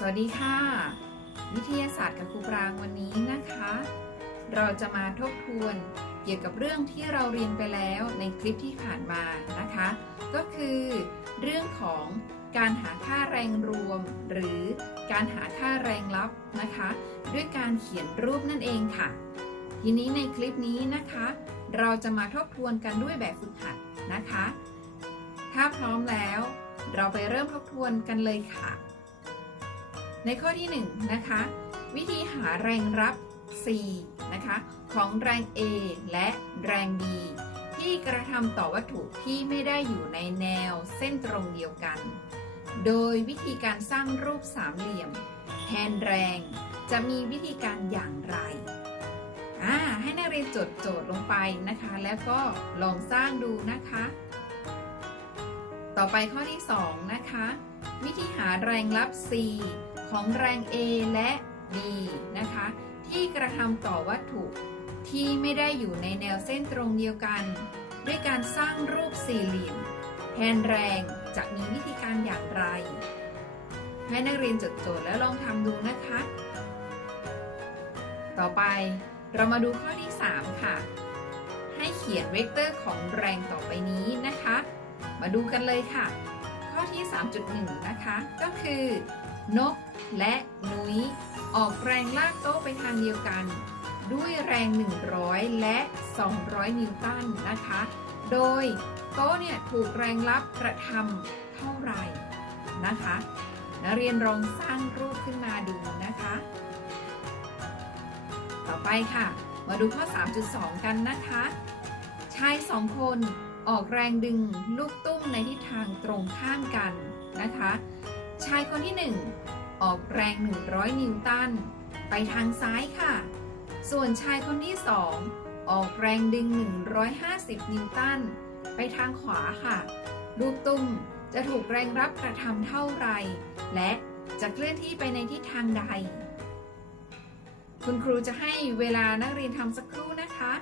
สวัสดีค่ะ วิทยาศาสตร์กับครูปรางวันนี้นะคะ เราจะมาทบทวนเกี่ยวกับเรื่องที่เราเรียนไปแล้วในคลิปที่ผ่านมานะคะ ก็คือเรื่องของการหาค่าแรงรวม หรือการหาค่าแรงลับนะคะ ด้วยการเขียนรูปนั่นเองค่ะ ทีนี้ในคลิปนี้นะคะ เราจะมาทบทวนกันด้วยแบบฝึกหัดนะคะ ถ้าพร้อมแล้ว เราไปเริ่มทบทวนกันเลยค่ะ ในข้อที่1นะคะวิธีหาแรงรับ C นะคะของแรง A และแรง B ที่กระทำต่อวัตถุที่ไม่ได้อยู่ในแนวเส้นตรงเดียวกัน โดยวิธีการสร้างรูปสามเหลี่ยม แทนแรงจะมีวิธีการอย่างไรอ่าให้นักเรียนจดโจทย์ลงไปนะคะ แล้วก็ลองสร้างดูนะคะ ต่อไปข้อที่ 2 นะคะ วิธีหาแรงลับ C ของแรง A และ B นะคะ ที่กระทำต่อวัตถุที่ไม่ได้อยู่ในแนวเส้นตรงเดียวกัน ด้วยการสร้างรูปสี่เหลี่ยมแทนแรงจะมีวิธีการอย่างไร ให้นักเรียนจดโจทย์แล้วลองทำดูนะคะ ต่อไปเรามาดูข้อที่ 3 ค่ะ ให้เขียนเวกเตอร์ของแรงต่อไปนี้นะคะ มาดูกันเลยค่ะ ข้อที่ 3.1 นะคะ ก็คือ นกและนุ้ยออกแรงลากโต๊ะไปทางเดียวกัน ด้วยแรง 100 และ 200 นิวตันนะคะ โดยโต๊ะเนี่ยถูกแรงลับกระทำเท่าไหร่นะคะนักเรียนลองสร้างรูปขึ้นมาดูนะคะ ต่อไปค่ะ มาดูข้อ 3.2 กันนะคะ ชายสองคนออกแรงดึงลูกตุ้มในทิศทางตรงข้ามกันนะคะ ชายคนที่ 1 ออกแรง 100 นิวตัน ไปทางซ้ายค่ะ ส่วนชายคนที่ 2 ออกแรงดึง 150 นิวตัน ไปทางขวาค่ะ ลูกตุ้มจะถูกแรงรับกระทำเท่าไร และจะเคลื่อนที่ไปในทิศทางใด คุณครูจะให้เวลานักเรียนทำสักครู่นะคะ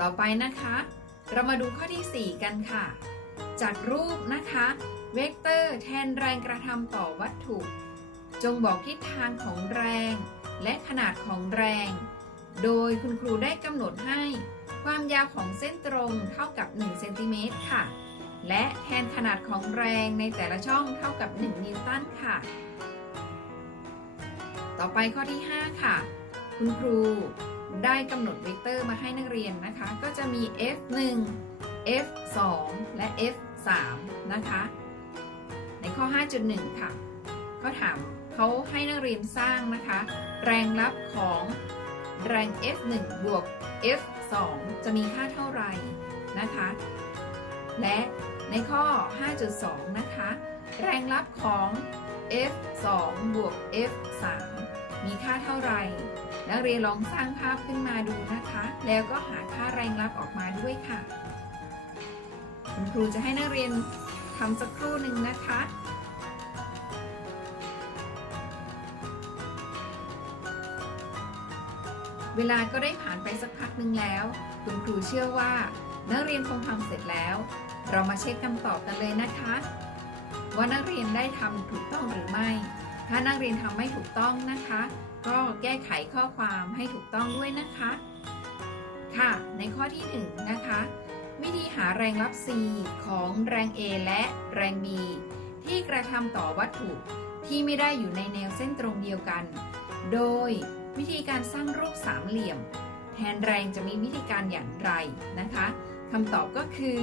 ต่อไปนะคะ เรามาดูข้อที่ 4 กันค่ะ จากรูปนะคะ เวกเตอร์แทนแรงกระทำต่อวัตถุ จงบอกทิศทางของแรง และขนาดของแรง โดยคุณครูได้กำหนดให้ ความยาวของเส้นตรงเท่ากับ1เซนติเมตรค่ะ และแทนขนาดของแรงในแต่ละช่องเท่ากับ 1 นิวตันค่ะ ต่อไปข้อที่ 5 ค่ะ คุณครูได้กำหนดเวกเตอร์มาให้นักเรียนนะคะ ก็จะมี f1 f2 และ f3 นะคะ ข้อ 5.1 ค่ะเขาถามเขาให้นักเรียนสร้างนะคะ แรงรับของแรง f1 บวก f2 จะมีค่าเท่าไหร่นะคะ และในข้อ 5.2 นะคะ แรงรับของ f2 บวก f3 มีค่าเท่าไหร่ นักเรียนลองสร้างภาพขึ้นมาดูนะคะ แล้วก็หาค่าแรงรับออกมาด้วยค่ะ คุณครูจะให้นักเรียน ทำสักครู่หนึ่งนะคะเวลาก็ได้ผ่านไปสักพักหนึ่งแล้ว คุณครูเชื่อว่า นักเรียนคงทำเสร็จแล้ว เรามาเช็คคำตอบกันเลยนะคะ ว่านักเรียนได้ทำถูกต้องหรือไม่ ถ้านักเรียนทำไม่ถูกต้องนะคะ ก็แก้ไขข้อความให้ถูกต้องด้วยนะคะ ค่ะ ในข้อที่1นงนะคะ วิธีหาแรงรับ C ของแรง A และแรง B ที่กระทำต่อวัตถุที่ไม่ได้อยู่ในแนวเส้นตรงเดียวกัน โดยวิธีการสร้างรูปสามเหลี่ยม แทนแรงจะมีวิธีการอย่างไรนะคะคำตอบก็คือ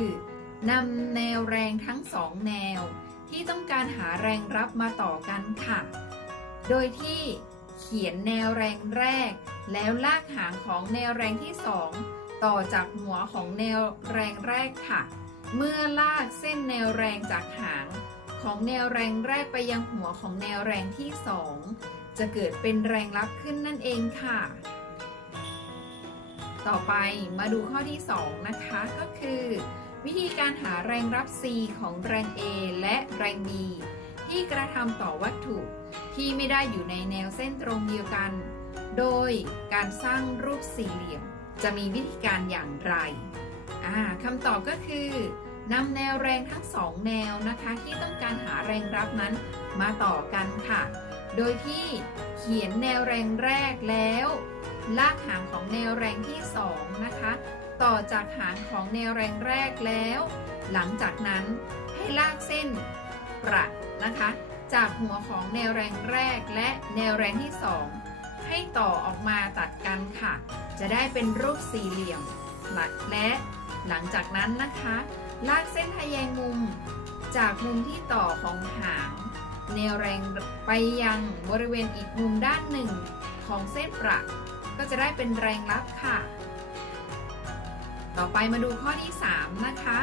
นำแนวแรงทั้งสองแนว ที่ต้องการหาแรงรับมาต่อกันค่ะ โดยที่เขียนแนวแรงแรก แล้วลากหางของแนวแรงที่2 ต่อจากหัวของแนวแรงแรกค่ะ เมื่อลากเส้นแนวแรงจากหางของแนวแรงแรกไปยังหัวของแนวแรงที่ 2 จะเกิดเป็นแรงรับขึ้นนั่นเองค่ะ ต่อไปมาดูข้อที่ 2 นะคะก็คือ วิธีการหาแรงรับ C ของแรง A และแรง B ที่กระทำต่อวัตถุที่ไม่ได้อยู่ในแนวเส้นตรงเดียวกัน โดยการสร้างรูปสี่เหลี่ยม จะมีวิธีการอย่างไรคำตอบก็คือนำแนวแรงทั้งสองแนวนะคะที่ต้องการหาแรงรับนั้นมาต่อกันค่ะ โดยที่เขียนแนวแรงแรกแล้ว ลากหางของแนวแรงที่สองนะคะต่อจากหางของแนวแรงแรกแล้ว หลังจากนั้นให้ลากเส้นประนะคะ จากหัวของแนวแรงแรกและแนวแรงที่สอง ให้ต่อออกมาตัดกันค่ะ จะได้เป็นรูปสี่เหลี่ยมหลักและหลังจากนั้นนะคะ ลากเส้นทะแยงมุม จากมุมที่ต่อของหาง แนวแรงไปยังบริเวณอีกมุมด้านหนึ่งของเส้นประก็จะได้เป็นแรงรับค่ะ ต่อไปมาดูข้อที่ 3 นะคะ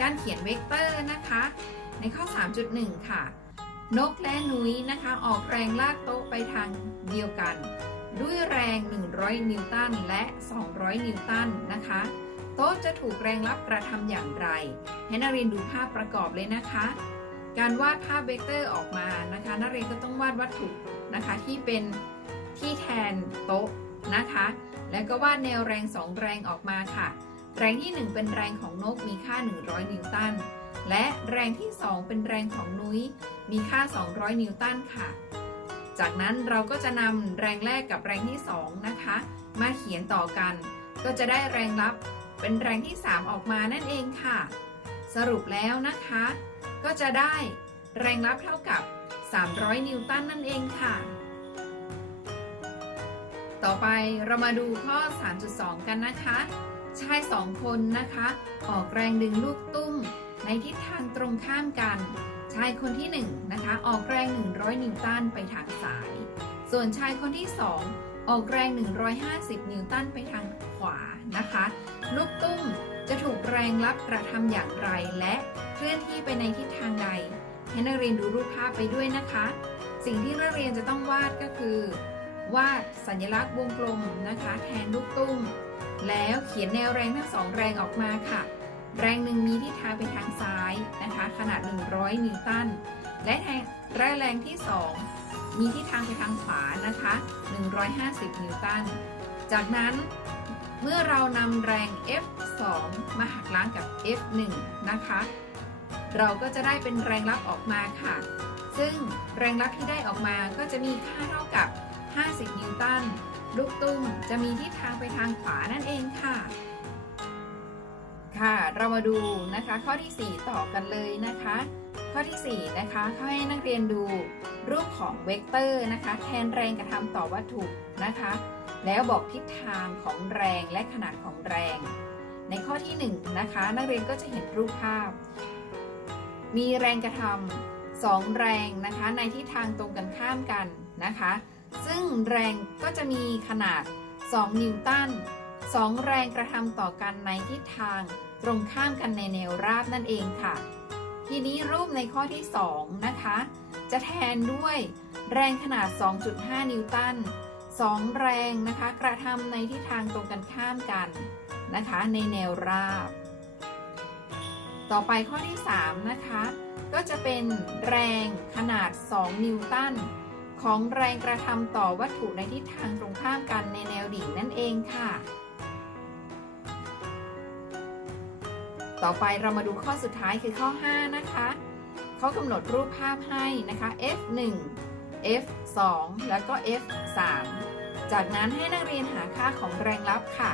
การเขียนเวกเตอร์นะคะ ในข้อ 3.1 ค่ะ นกและนุ้ยนะคะ ออกแรงลากโต๊ะไปทางเดียวกัน ด้วยแรง 100 นิวตันและ 200 นิวตันนะคะ โต๊ะจะถูกแรงรับกระทำอย่างไร ให้นักเรียนดูภาพประกอบเลยนะคะ การวาดภาพเวกเตอร์ออกมานะคะ นักเรียนก็ต้องวาดวัตถุนะคะที่เป็นที่แทนโต๊ะนะคะ แล้วก็วาดแนวแรง 2 แรงออกมาค่ะ แรงที่ 1 เป็นแรงของนกมีค่า 100 นิวตัน และแรงที่ 2 เป็นแรงของนุ้ย มีค่า 200 นิวตันค่ะ จากนั้นเราก็จะนำแรงแรกกับแรงที่ 2 นะคะ มาเขียนต่อกัน ก็จะได้แรงรับเป็นแรงที่ 3 ออกมานั่นเองค่ะ สรุปแล้วนะคะ ก็จะได้แรงรับเท่ากับ 300 นิวตันนั่นเองค่ะ ต่อไปเรามาดูข้อ 3.2 กันนะคะ ชายสองคนนะคะ ออกแรงดึงลูกตุ้มในทิศทางตรงข้ามกัน ชายคนที่1นงนะคะ ออกแรง 100 นิวตันไปทางซ้าย ส่วนชายคนที่ 2 ออกแรง 150 นิวตันไปทางขวานะคะ ลูกตุ้มจะถูกแรงรับกระทำอย่างไรและเคลื่อนที่ไปในทิศทางใด ให้นักเรียนดูรูปภาพไปด้วยนะคะ สิ่งที่นักเรียนจะต้องวาดก็คือ วาดสัญลักษณ์วงกลมนะคะ แทนลูกตุ้ม แล้วเขียนแนวแรงทั้งสองแรงออกมาค่ะ แรงหนึ่งมีทิศทางไปทางซ้ายนะคะ ขนาด 100 นิวตัน และแทงและแรงที่ 2 มีทิศทางไปทางขวานะคะ 150 นิวตัน จากนั้นเมื่อเรานำแรง F2 มาหักล้างกับ F1 นะคะ เราก็จะได้เป็นแรงรับออกมาค่ะ ซึ่งแรงรับที่ได้ออกมาก็จะมีค่าเท่ากับ 50 นิวตัน ลูกตุ้มจะมีทิศทางไปทางขวานั่นเองค่ะ ค่ะ เรามาดูนะคะข้อที่ 4 ต่อกันเลยนะคะ ข้อที่ 4 นะคะเขาให้นักเรียนดูรูปของเวกเตอร์นะคะ แทนแรงกระทำต่อวัตถุนะคะ แล้วบอกทิศทางของแรงและขนาดของแรง ในข้อที่ 1 นะคะ นักเรียนก็จะเห็นรูปภาพ มีแรงกระทำสองแรงนะคะในทิศทางตรงกันข้ามกันนะคะ ซึ่งแรงก็จะมีขนาด 2 นิวตัน2 แรงกระทำต่อกันในทิศทาง ตรงข้ามกันในแนวราบนั่นเองค่ะ ทีนี้รูปในข้อที่ 2 นะคะ จะแทนด้วยแรงขนาด 2.5 นิวตัน 2 แรงนะคะ กระทำในทิศทางตรงกันข้ามกันนะคะ ในแนวราบ ต่อไปข้อที่ 3 นะคะ ก็จะเป็นแรงขนาด 2 นิวตัน ของแรงกระทำต่อวัตถุในทิศทางตรงข้ามกันในแนวดิ่งนั่นเองค่ะ ต่อไปเรามาดูข้อสุดท้ายคือข้อ 5 นะคะเขากำหนดรูปภาพให้นะคะ F1 F2 แล้วก็ F3 จากนั้นให้นักเรียนหาค่าของแรงลับค่ะ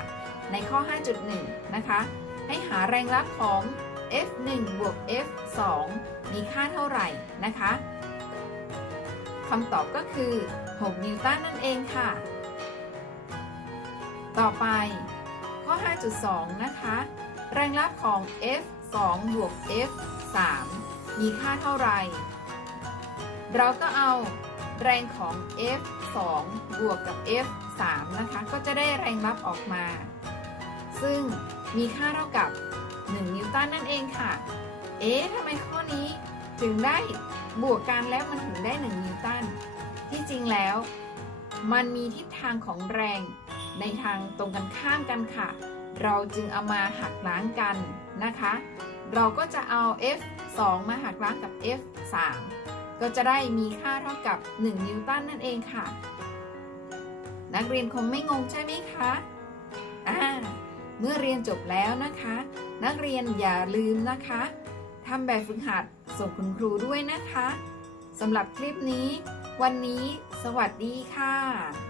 ในข้อ 5.1 นะคะ ให้หาแรงลับของ F1 บวก F2 มีค่าเท่าไหร่นะคะคำตอบก็คือ 6 นิวตันนั่นเองค่ะ ต่อไปข้อ 5.2 นะคะ แรงลับของ F2 บวก F3 มีค่าเท่าไหร่ เราก็เอาแรงของ F2 บวกกับ F3 นะคะ ก็จะได้แรงลับออกมา ซึ่งมีค่าเท่ากับ 1 นิวตันนั่นเองค่ะ เอ๊ะทำไมข้อนี้ถึงได้บวกกันแล้วมันถึงได้ 1 นิวตัน ที่จริงแล้ว มันมีทิศทางของแรงในทางตรงกันข้ามกันค่ะ เราจึงเอามาหักล้างกันนะคะ เราก็จะเอา F2 มาหักล้างกับ F3 ก็จะได้มีค่าเท่ากับ 1 นิวตันนั่นเองค่ะ นักเรียนคงไม่งงใช่ไหมคะอ่าเมื่อเรียนจบแล้วนะคะ นักเรียนอย่าลืมนะคะทำแบบฝึกหัดส่งคุณครูด้วยนะคะสำหรับคลิปนี้ วันนี้ สวัสดีค่ะ